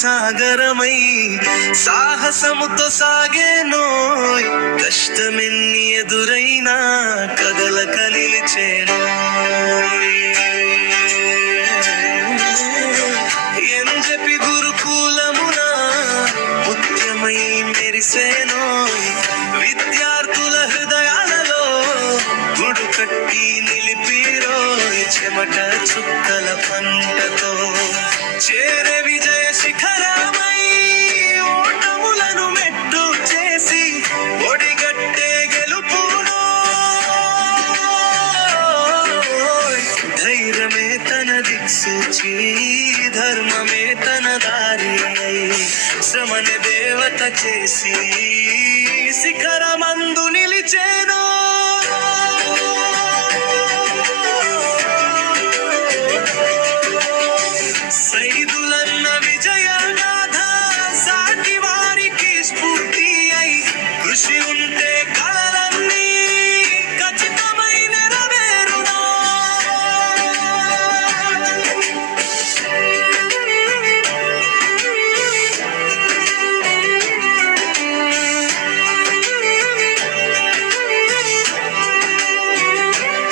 సాగరమై సాహసముతో సాగేనోయ్. కష్టమెన్ని ఎదురైనా కదలక నిలిచేనోయ్. ఎంజపి గురుకులమున ముత్యమై మెరిసేనోయ్. విద్యార్థుల హృదయాలలో గుడు కట్టి నిలిపిరోయ్. చెమట చుక్కల పంటతో చేరే విజయ శిఖరమై ఓటములను మెట్టు చేసి ఒడిగట్టే గెలుపునోయ్. ధైర్యమే తన దిక్సూచి ధర్మమే తన దారి శ్రమని దేవత చేసి శిఖరమందు నిలిచే